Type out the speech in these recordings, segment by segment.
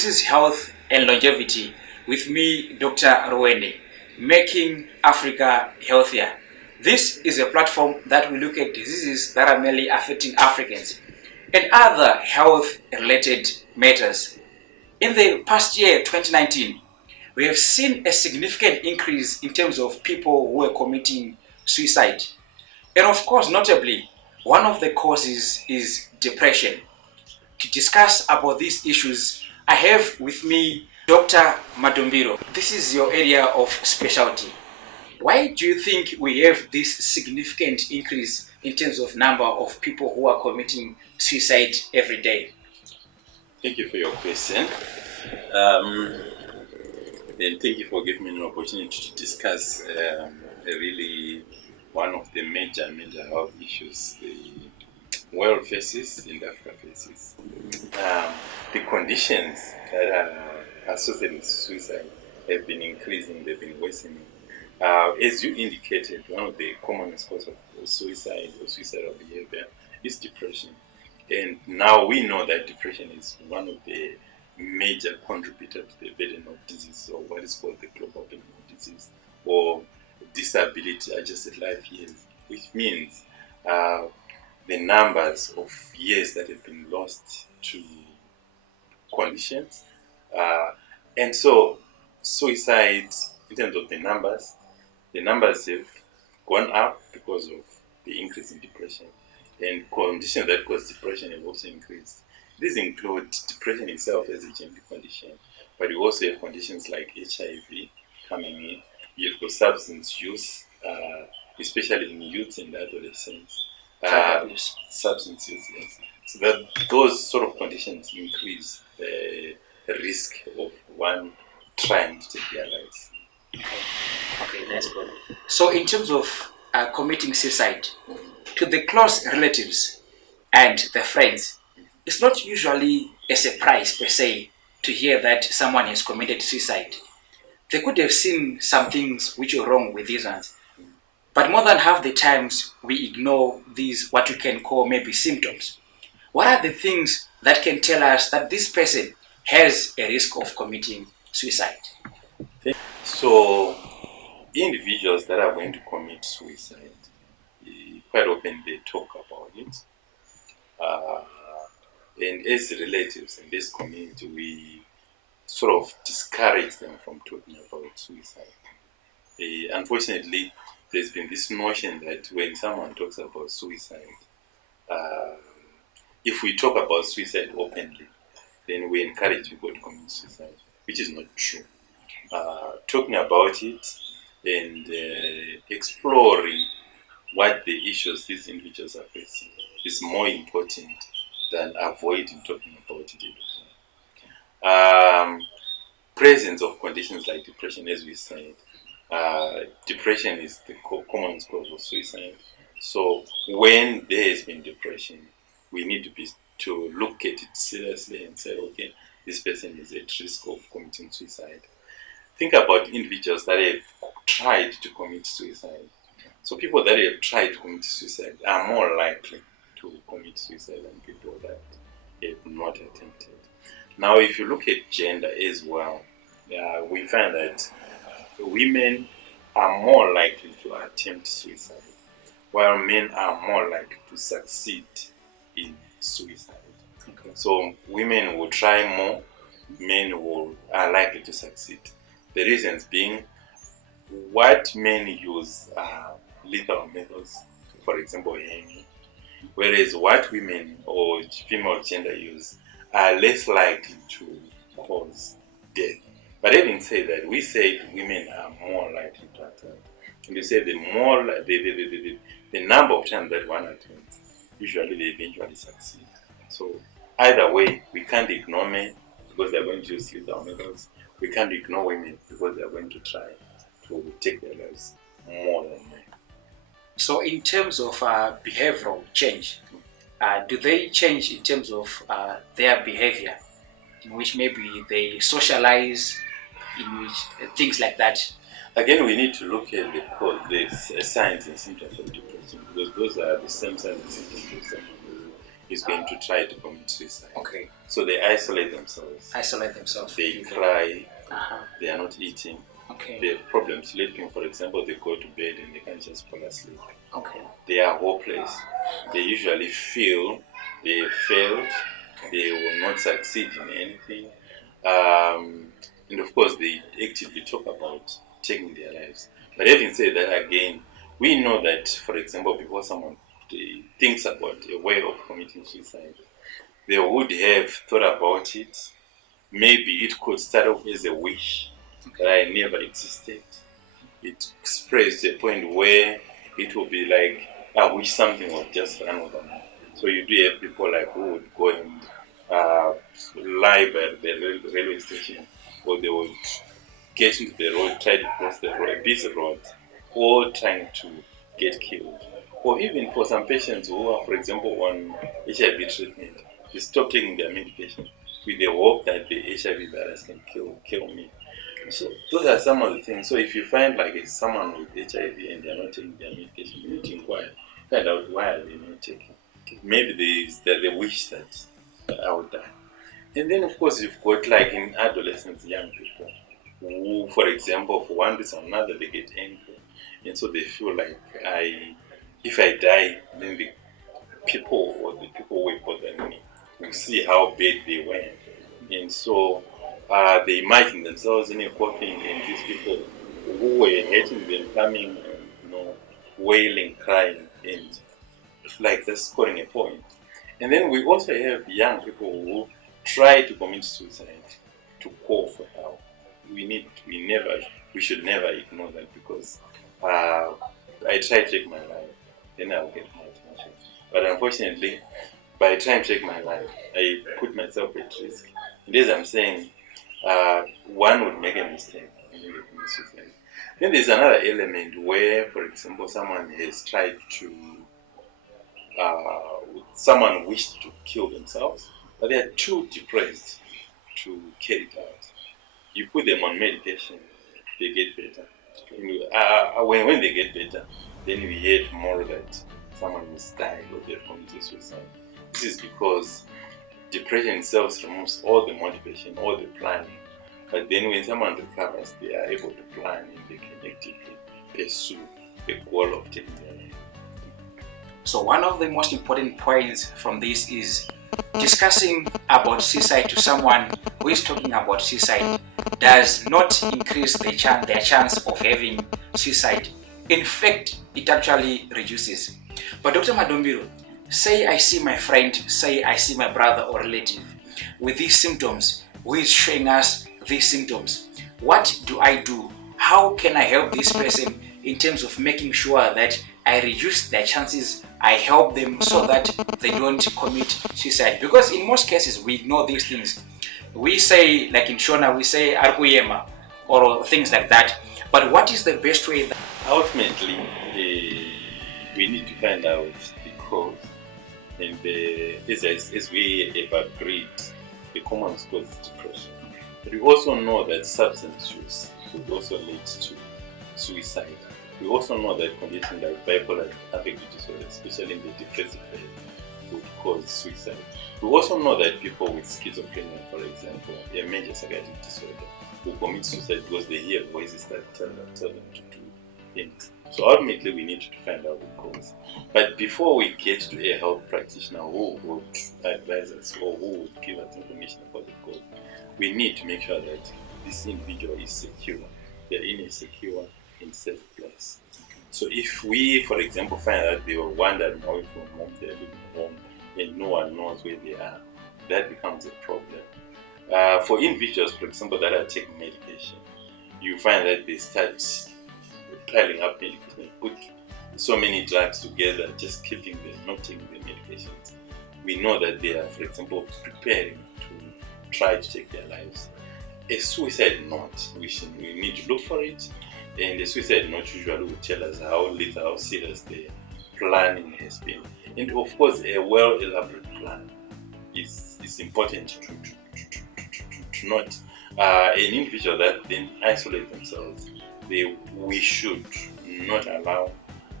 This is Health and Longevity with me, Dr. Rwende, making Africa healthier. This is a platform that will look at diseases that are mainly affecting Africans and other health-related matters. In the past year, 2019, we have seen a significant increase in terms of people who are committing suicide. And of course, notably, one of the causes is depression. To discuss about these issues, I have with me Dr. Madhombiro. This is your area of specialty. Why do you think we have this significant increase in terms of number of people who are committing suicide every day? Thank you for your question. And thank you for giving me an opportunity to discuss really one of the major mental health issues the world faces and Africa faces. The conditions that are associated with suicide have been increasing, they've been worsening. As you indicated, one of the commonest causes of suicide or suicidal behavior is depression. And now we know that depression is one of the major contributors to the burden of disease, or what is called the global burden of disease, or disability adjusted life years, which means the numbers of years that have been lost to conditions. And so suicide, in terms of the numbers have gone up because of the increase in depression, and conditions that cause depression have also increased. These include depression itself as a genetic condition, but you also have conditions like HIV coming in. You've got substance use, especially in youth and adolescents. Substance use, yes. So that those sort of conditions increase the risk of one trying to take their lives. Okay, that's good. So in terms of committing suicide, to the close relatives and the friends, it's not usually a surprise per se to hear that someone has committed suicide. They could have seen some things which are wrong with these ones. But more than half the times, we ignore these, what you can call maybe symptoms. What are the things that can tell us that this person has a risk of committing suicide? So, individuals that are going to commit suicide, quite often they talk about it. And as relatives in this community, we sort of discourage them from talking about suicide. Unfortunately, there's been this notion that when someone talks about suicide, if we talk about suicide openly, then we encourage people to commit suicide, which is not true. Talking about it and exploring what the issues these individuals are facing is more important than avoiding talking about it at all. Presence of conditions like depression, as we said, depression is the commonest cause of suicide. So when there has been depression, we need to look at it seriously and say, okay, this person is at risk of committing suicide. Think about individuals that have tried to commit suicide. So people that have tried to commit suicide are more likely to commit suicide than people that have not attempted. Now, if you look at gender as well, we find that women are more likely to attempt suicide, while men are more likely to succeed in suicide. Okay. So women will try more, men are likely to succeed. The reasons being, what men use are lethal methods, for example, hanging, whereas what women or female gender use are less likely to cause death. But having said that, we said women are more likely to attempt. And we said the number of times that one attempts, usually they eventually succeed. So either way, we can't ignore men because they're going to use lethal methods. We can't ignore women because they're going to try to take their lives more than men. So in terms of behavioral change, do they change in terms of their behavior, in which maybe they socialize, in which things like that? Again, we need to look at the signs and symptoms of depression, because those are the same signs and symptoms of someone who is going to try to commit suicide. Okay. So they isolate themselves. They cry. They are not eating. Okay. They have problems sleeping. For example, they go to bed and they can't just fall asleep. Okay. They are hopeless. They usually feel they failed. They will not succeed in anything. And of course, they actively talk about taking their lives. But having said that, again, we know that, for example, before someone thinks about a way of committing suicide, they would have thought about it. Maybe it could start off as a wish that I never existed. It spreads to a point where it will be like, I wish something would just run over me. So you do have people like who would go and lie by the railway station, or they would get into the road, try to cross the road, a busy road, or trying to get killed. Or even for some patients who are, for example, on HIV treatment, they stop taking their medication with the hope that the HIV virus can kill me. So those are some of the things. So if you find like it's someone with HIV and they're not taking their medication, you need to inquire, find out why are they not taking. Maybe they wish that I would die. And then of course you've got like in adolescents, young people who, for example, for one reason or another, they get angry, and so they feel like if I die, then the people who bother me will see how bad they went, and so they imagine themselves in a coffin, and these people who were hating them coming, wailing, crying, and like just scoring a point. And then we also have young people who try to commit suicide to call for help. We should never ignore that, because I try to take my life, then I'll get my attention. But unfortunately, by trying to take my life, I put myself at risk. And as I'm saying, one would make a mistake and then commit suicide. Then there's another element where, for example, someone has tried to, someone wished to kill themselves, but they are too depressed to carry it out. You put them on medication, they get better. When they get better, then we hear tomorrow that someone has died or they've committed suicide. This is because depression itself removes all the motivation, all the planning. But then when someone recovers, they are able to plan and they can actively pursue the goal of taking their life. So one of the most important points from this is discussing about suicide to someone who is talking about suicide does not increase their chance of having suicide. In fact, it actually reduces. But Dr. Madhombiro, say I see my friend, say I see my brother or relative with these symptoms, who is showing us these symptoms. What do I do? How can I help this person in terms of making sure that I reduce their chances, I help them so that they don't commit suicide? Because in most cases, we ignore these things. We say, like in Shona, we say Arkuyema or things like that. But what is the best way? Ultimately, we need to find out the cause. And as we have agreed, the common cause is depression. But we also know that substance use could also lead to suicide. We also know that conditions like bipolar affective disorder, especially in the depressive phase, would cause suicide. We also know that people with schizophrenia, for example, a major psychiatric disorder, who commit suicide because they hear voices that tell them to do things. So ultimately, we need to find out the cause. But before we get to a health practitioner who would advise us or who would give us information about the cause, we need to make sure that this individual is secure. They're in a secure and safe place. So if we, for example, find that they were wandered away from home, they're living home, and no one knows where they are, that becomes a problem. For individuals, for example, that are taking medication, you find that they start piling up medication, put so many drugs together, just keeping them, not taking the medications. We know that they are, for example, preparing to try to take their lives. A suicide note, we need to look for it, and a suicide note usually will tell us how little, how serious the planning has been. And of course, a well-elaborated plan is important to note. An individual that then isolate themselves, we should not allow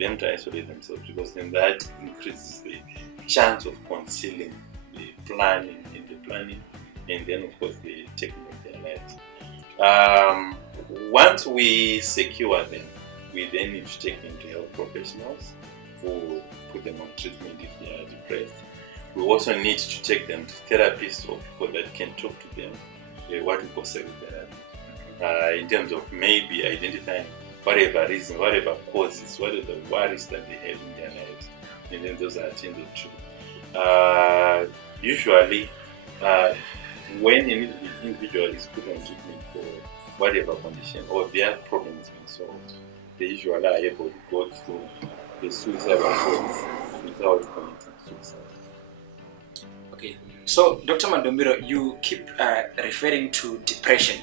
them to isolate themselves, because then that increases the chance of concealing the planning, and then of course the taking of their lives. Once we secure them, we then need to take them to health professionals who put them on treatment if they are depressed. We also need to take them to therapists or people that can talk to them, what we call psychotherapy, in terms of maybe identifying whatever reason, whatever causes, what are the worries that they have in their lives, and then those are attended to. Usually, when an individual is put on treatment for whatever condition or their problem is being solved, they usually are able to go through the suicide process without committing suicide. Okay, so Dr. Madhombiro, you keep referring to depression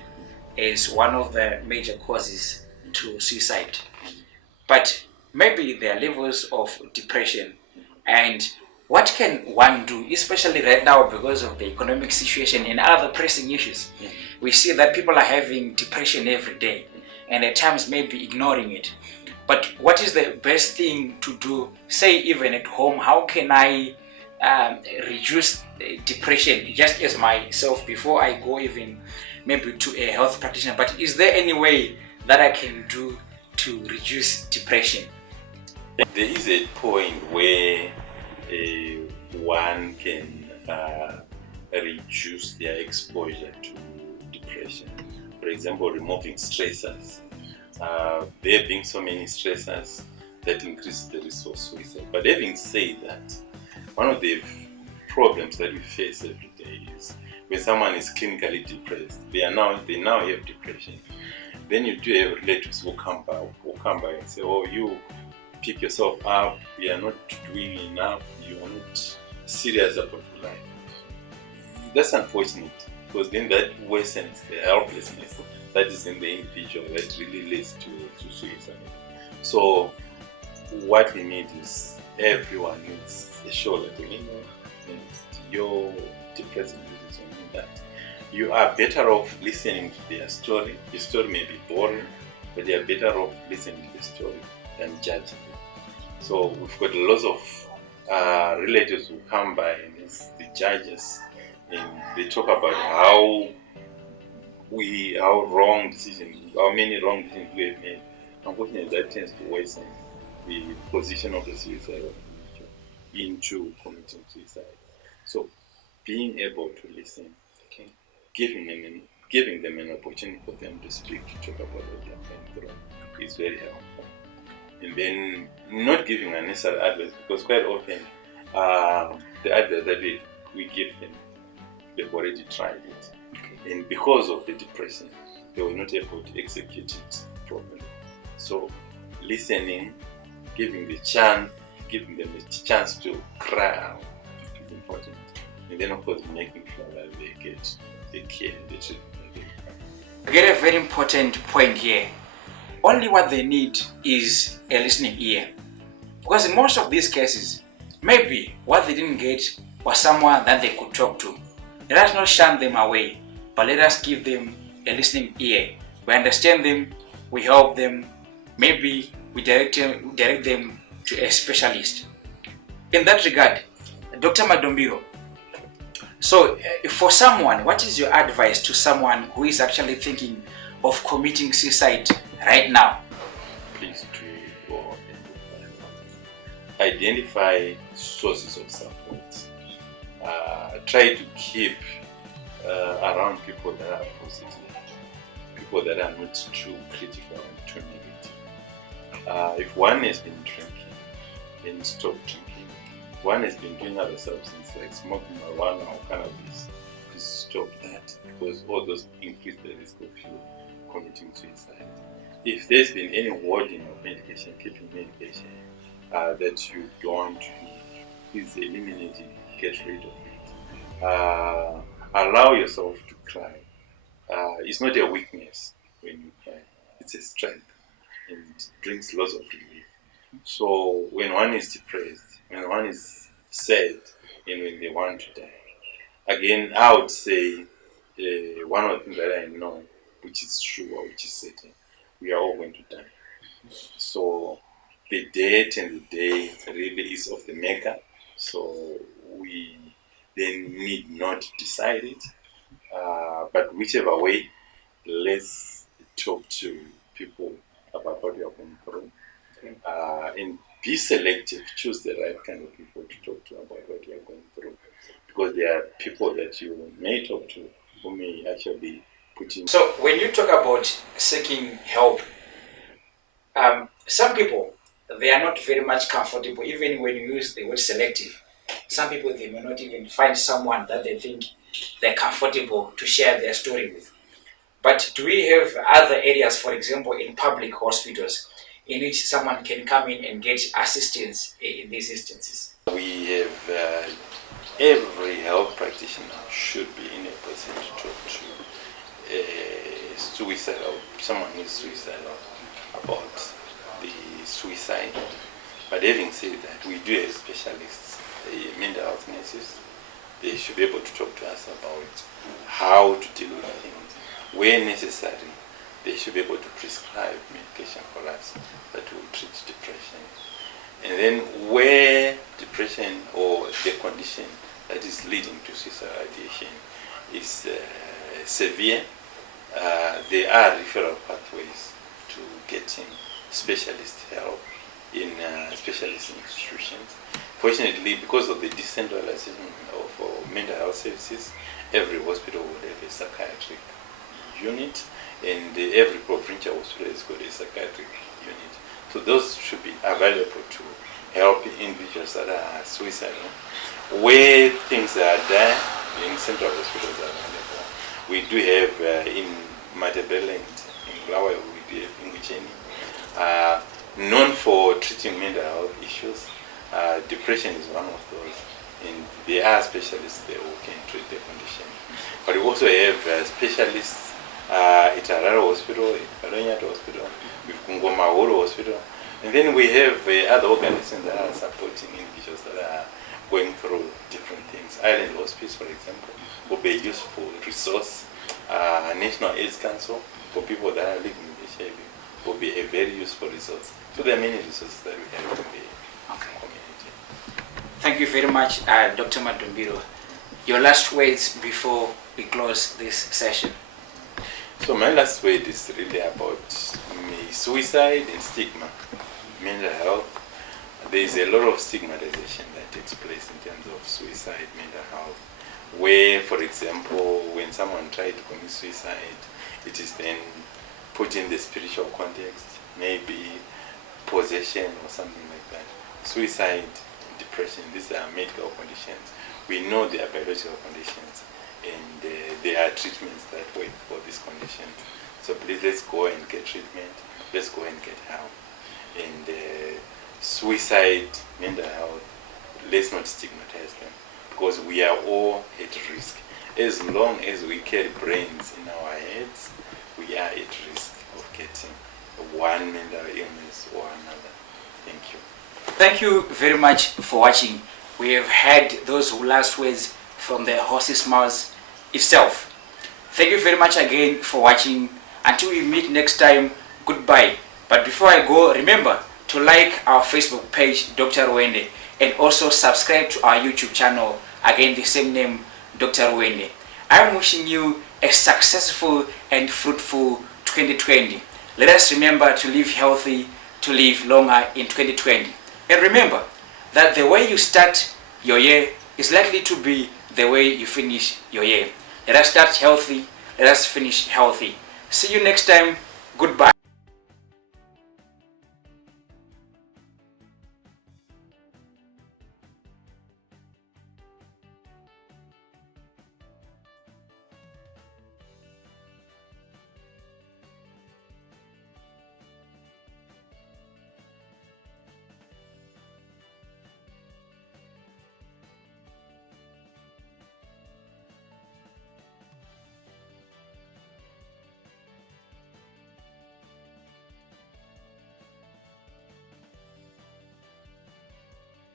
as one of the major causes to suicide. But maybe there are levels of depression, and what can one do, especially right now because of the economic situation and other pressing issues? We see that people are having depression every day, and at times maybe ignoring it. But what is the best thing to do, say even at home? How can I reduce depression just as myself before I go even maybe to a health practitioner? But is there any way that I can do to reduce depression? There is a point where one can reduce their exposure to depression. For example, removing stressors. There being so many stressors that increase the risk of suicide. But having said that, one of the problems that we face every day is when someone is clinically depressed, they now have depression. Then you do have relatives who come by and say, "Oh, you pick yourself up. You are not doing enough. You are not serious about your life." That's unfortunate, because then that worsens the helplessness that is in the individual that really leads to suicide. So what we need is everyone needs a shoulder to lean on, and your depressed individuals on that. You are better off listening to their story. The story may be boring, but they are better off listening to the story than judging it. So we've got lots of relatives who come by and it's the judges, and they talk about how many wrong decisions we have made. Unfortunately, that tends to worsen the position of the suicidal individual into committing suicide. So being able to listen, giving them an opportunity for them to speak, to talk about what they are going through is very helpful. And then not giving unnecessary advice, because quite often the advice that we give them, they've already tried it. And because of the depression, they were not able to execute it properly. So listening, giving them a chance to cry out is important. And then of course making sure that they get the care, the treatment. I get a very important point here. Only what they need is a listening ear. Because in most of these cases, maybe what they didn't get was someone that they could talk to. Let us not shun them away, but let us give them a listening ear. We understand them, we help them, maybe we direct them to a specialist. In that regard, Dr. Madhombiro, so for someone, what is your advice to someone who is actually thinking of committing suicide right now? Please do go and identify sources of support. Try to keep around people that are positive, people that are not too critical and too negative. If one has been drinking, then stop drinking. One has been doing other substances like smoking marijuana or cannabis, please stop that, because all those increase the risk of you committing suicide. If there's been any wording of medication, keeping medication that you don't use, please eliminate it, get rid of it. Allow yourself to cry. It's not a weakness when you cry, it's a strength, and it brings lots of relief. So when one is depressed, when one is sad, and when they want to die, again, I would say one of the things that I know, which is sure, which is certain, we are all going to die. So the date and the day really is of the maker. So we then need not decide it, but whichever way, let's talk to people about what you are going through, and be selective. Choose the right kind of people to talk to about what you are going through, because there are people that you may talk to who may actually put in. So when you talk about seeking help, some people, they are not very much comfortable, even when you use the word selective. Some people, they may not even find someone that they think they're comfortable to share their story with. But do we have other areas, for example, in public hospitals, in which someone can come in and get assistance in these instances? We have every health practitioner should be in a position to talk to a suicidal, someone who is suicidal, about the suicide. But having said that, we do have specialists, mental health nurses. They should be able to talk to us about how to deal with things. Where necessary, they should be able to prescribe medication for us that will treat depression. And then where depression or the condition that is leading to suicidal ideation is severe, there are referral pathways to getting specialist help in specialist institutions. Fortunately, because of the decentralization of mental health services, every hospital will have a psychiatric unit, and every provincial hospital has got a psychiatric unit. So those should be available to help individuals that are suicidal. Where things are there, in central hospitals are available. We do have in Matebele and in Glawa, we do have in Ucheni, known for treating mental health issues. Depression is one of those, and there are specialists there who can treat the condition. But we also have specialists at Harare Hospital, at Kalonyato Hospital, with Kungoma Horo Hospital, and then we have other organizations that are supporting individuals that are going through different things. Island Hospice, for example, will be a useful resource. National AIDS Council, for people that are living with HIV, will be a very useful resource. So there are many resources that we have in the community. Thank you very much, Dr. Madhombiro. Your last words before we close this session. So my last word is really about suicide and stigma, mental health. There is a lot of stigmatization that takes place in terms of suicide, mental health, where, for example, when someone tries to commit suicide, it is then put in the spiritual context, maybe possession or something like that. Suicide, depression, these are medical conditions. We know they are biological conditions, and there are treatments that work for these conditions. So please, let's go and get treatment. Let's go and get help. And suicide, mental health, let's not stigmatize them, because we are all at risk. As long as we carry brains in our heads, we are at risk of getting one mental illness or another. Thank you. Thank you very much for watching. We have had those last words from the horse's mouth itself. Thank you very much again for watching. Until we meet next time, goodbye. But before I go, remember to like our Facebook page, Dr. Rwende, and also subscribe to our YouTube channel, again the same name, Dr. Rwende. I'm wishing you a successful and fruitful 2020. Let us remember to live healthy, to live longer in 2020. And remember that the way you start your year is likely to be the way you finish your year. Let us start healthy, let us finish healthy. See you next time. Goodbye.